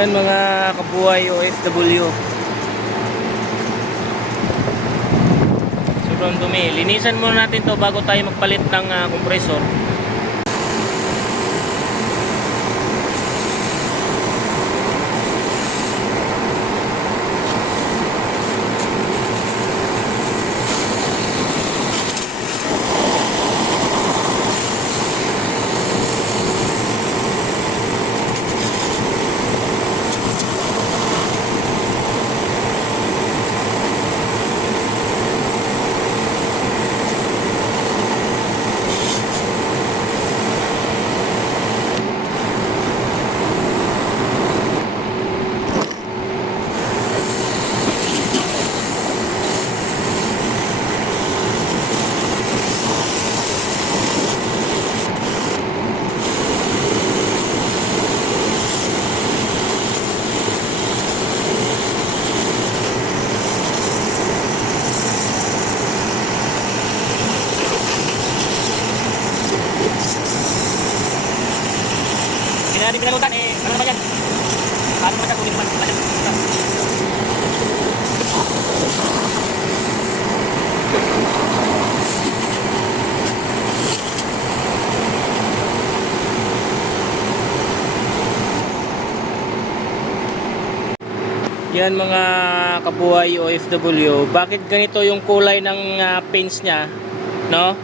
Yan mga kabuhay OFW. Sobrang dumi. Linisan muna natin to bago tayo magpalit ng compressor. Hindi natin pinalutan ano naman yan? Paano naman tubig naman? Yan mga kabuhay OFW, bakit ganito yung kulay ng paints niya, no?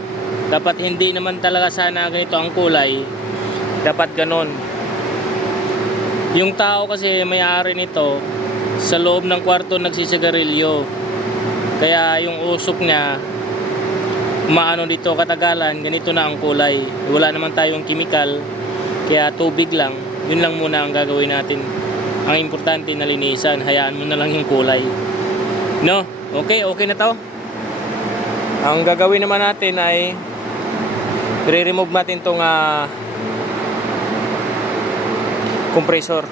Dapat hindi naman talaga sana ganito ang kulay. Dapat ganon. Yung tao kasi may-ari nito sa loob ng kwarto nagsisigarilyo. Kaya yung usok niya umaano dito katagalan, ganito na ang kulay. Wala naman tayong chemical, kaya tubig lang. Yun lang muna ang gagawin natin. Ang importante na linisan, hayaan mo na lang yung kulay. No? Okay na to. Ang gagawin naman natin ay i-remove natin tong compressor.